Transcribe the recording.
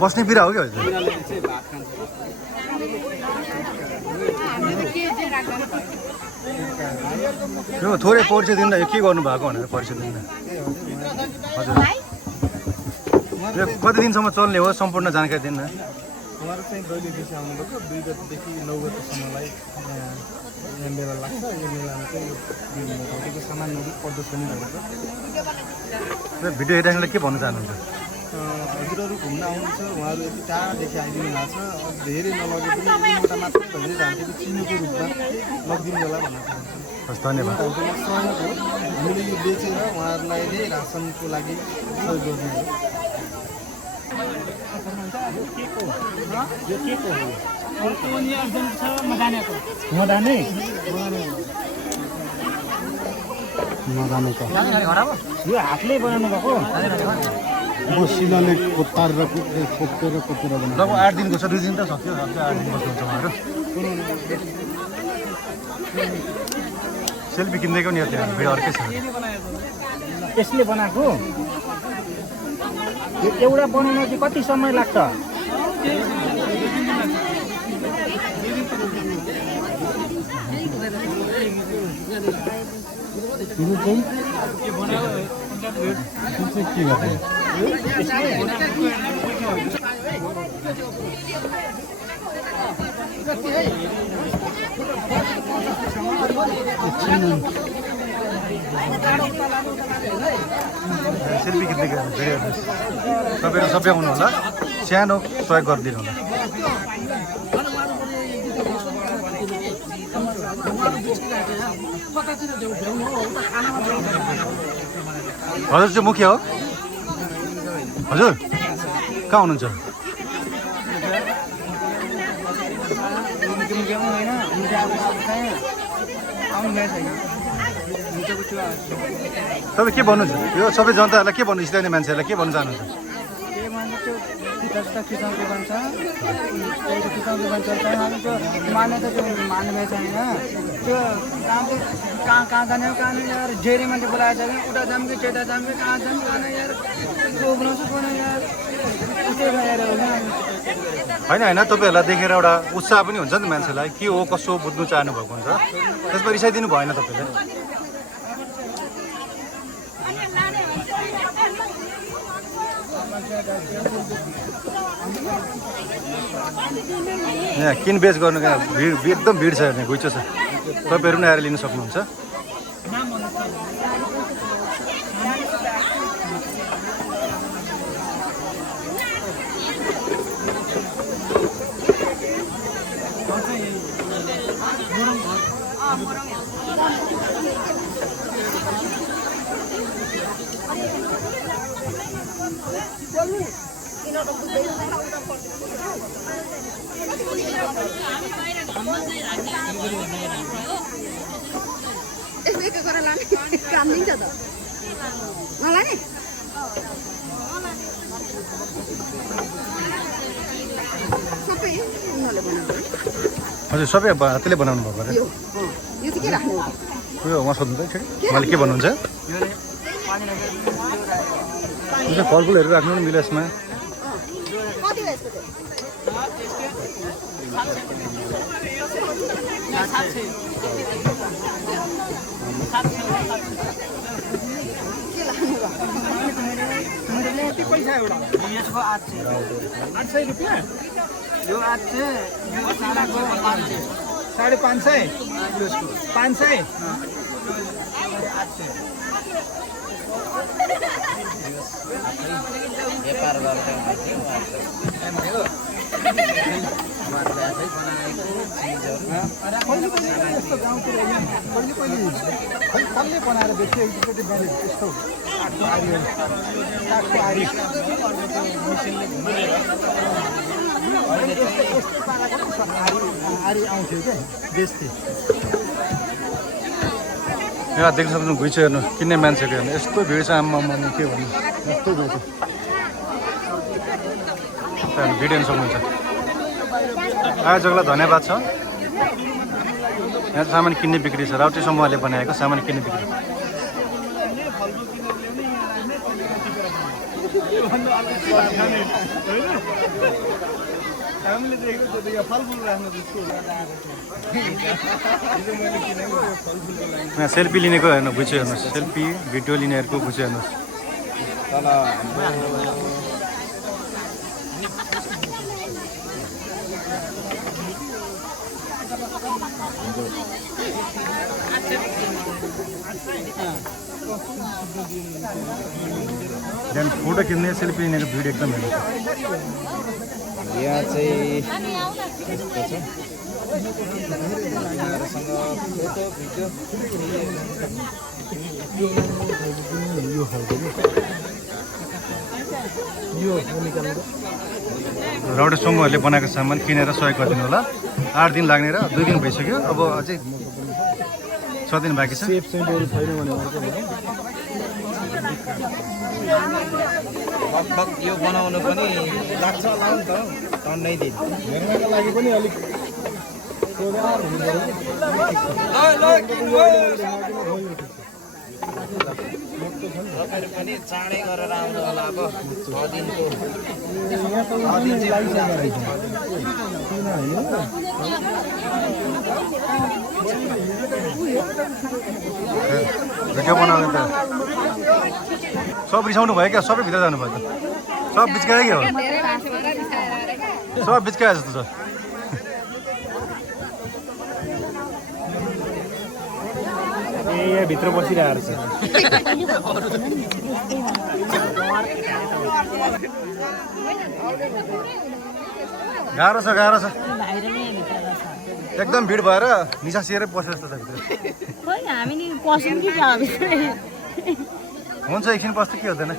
बस्ने बिरा हो क्या हजुर? यो थोरै परिचय दिँदा यो के गर्नु भएको भनेर परिचय दिँदा हजुर यो कति दिनसम्म चल्ने हो सम्पूर्ण जानकारी दिनु न। उहाँहरू चाहिँ दैनिक दिवस आउनुभएको 2 गतेदेखि 9 गतेसम्मलाई यहाँ मेला लाग्छ। यो मेलामा चाहिँ भौतिक सामानहरू प्रदर्शनी गरेको। भिडियो हेरिराख्नेलाई के भन्न चाहनुहुन्छ? हजुरहरू घुम्न आउनुहुन्छ, उहाँहरू यति टाढादेखि आइदिनु भएको छ। धेरै नलगे पनि एउटा मात्रै भनिरहन्थ्यो कि चिनीको रूपमा लगिदिनु होला भन्न चाहन्छु। हस् धन्यवाद। सहयोग हो, हामीले यो बेचेर उहाँहरूलाई नै रासनको लागि सहयोग गर्नु हो। यो हातले बनाउनु भएको मसिनाले कोतारेर खोपेर बनाउनु। लगभग 8 दिनको छ, 2 दिन त सक्यो। 8 दिन बस्नुहुन्छ उहाँहरू। सेल्फी किन्दैको नि त्यहाँ भिड अर्कै छ। यसले बनाएको एउटा बनाउन चाहिँ कति समय लाग्छ? सेल्फी किन्दैको भिडियो तपाईँहरू सबै आउनु होला, सानो सहयोग गरिदिनु होला। हजुर चाहिँ मुखिया हो? हजुर कहाँ हुनुहुन्छ? तपाईँ के भन्नुहुन्छ? यो सबै जनताहरूलाई के भन्नु, स्थानीय मान्छेहरूलाई के भन्न चाहनुहुन्छ? किसानको बन्छ किसानको बन्छ मान्यता जो मान्ने छैन त्यो कहाँ जाने कहाँ यार धेरै मान्छे बोलाएको छ उता जाऊँ कि चेता जाऊँ कि कहाँ जाऊँ यार को बनाउँछ कोन यार त्यस्तै भएर होइन होइन, तपाईँहरूलाई देखेर एउटा उत्साह पनि हुन्छ नि त मान्छेलाई, के हो कसो बुझ्नु चाहनु भएको हुन्छ, त्यसमा रिसाइदिनु भएन तपाईँले। यहाँ किनबेच गर्नु क्या भिड एकदम भिड छ, यहाँ घुइँचो छ। तपाईँहरू पनि आएर लिन सक्नुहुन्छ। यसको गरेर लाने काम दिन्छ त नलाने सबै उनीहरूले बनाएको। हजुर सबै हातले बनाउनु भएको अरे? यो चाहिँ के राख्नु? उयो उहाँ सोध्नु त मैले के भन्नुहुन्छ? फलफुलहरू राख्नु नि मिलेसमा। कति हो यसको चाहिँ? के लानु पैसा एउटा यसको 800 रुपियाँ यो 800 यो साराको 500 550 500 व्यापार गर्दै कसले बनाएर बेच्यो एकचोटि यस्तो काठको आरी मेसिनले यस्तै पाराको आरी आउँथ्यो क्या बेच्थे। यहाँ देख्न सक्नु घुइँचो हेर्नु किन्ने मान्छेको हेर्नु यस्तो भिड छ। आम्मा के भन्नु यस्तो भिड छ। भिडियो हेर्नु सक्नुहुन्छ। आयोजकलाई धन्यवाद छ। यहाँ सामान किन्ने बिक्री छ। राउटे समूहले बनाएको सामान किन्ने बिक्री। हामीले देखेको त्यो त यहाँ फलफुल राख्नु जस्तो यहाँ सेल्फी लिनेको हेर्नु बुझ्यो हेर्नुहोस् सेल्फी भिडियो लिनेहरूको बुझ्यो हेर्नुहोस् तल त्यहाँदेखि फोटो खिच्ने सेल्फी लिनेको भिडियो एकदम हेर्नु यहाँ चाहिँ यस्तो छ यिनीहरूसँग फोटो भिडियो राउटे समूहहरूले बनाएको सामान किनेर सहयोग गरिदिनु होला 8 दिन लाग्ने र 2 दिन भइसक्यो अब अझै 6 दिन बाँकी छ लगभग यो बनाउनु पनि लाग्छ होला नि त टन्नै दिन हेर्नका लागि पनि अलिक पनि चाँडै गरेर आउनु होला अब 6 दिनको भिडियो बनाउने त सब रिसाउनु भयो क्या सबै भित्र जानुभयो त सब बिचकायो क्या हो सब बिचकायो जस्तो छ यहाँ भित्र बसिरहेको छ गाह्रो छ एकदम भिड भएर निसासिएर बस्यो जस्तो छ भित्र हामी नि पसौँ कि हुन्छ एकछिन बस्दा के हुँदैन